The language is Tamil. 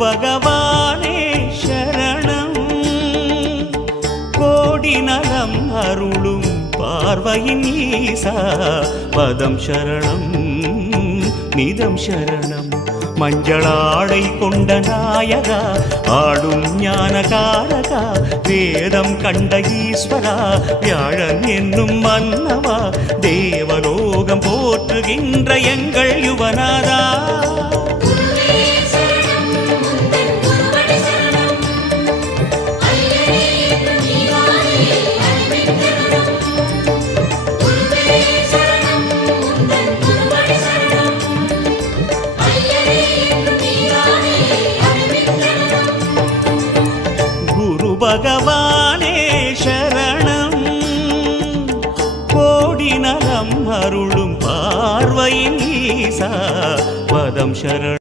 பகவானே சரணம் கோடி நலம் அருளும் பார்வையின் ஈசா பதம் சரணம் நிதம் சரணம் மஞ்சளாடை கொண்ட நாயகா ஆடும் ஞானகாரகா வேதம் கண்ட ஈஸ்வரா வியாழன் என்னும் மன்னவா தேவலோகம் போற்றுகின்ற எங்கள் யுவனாதா பகவானே சரணம் கோடி நலம் அருளும் பார்வையின் ஈசா பதம் சரணம்.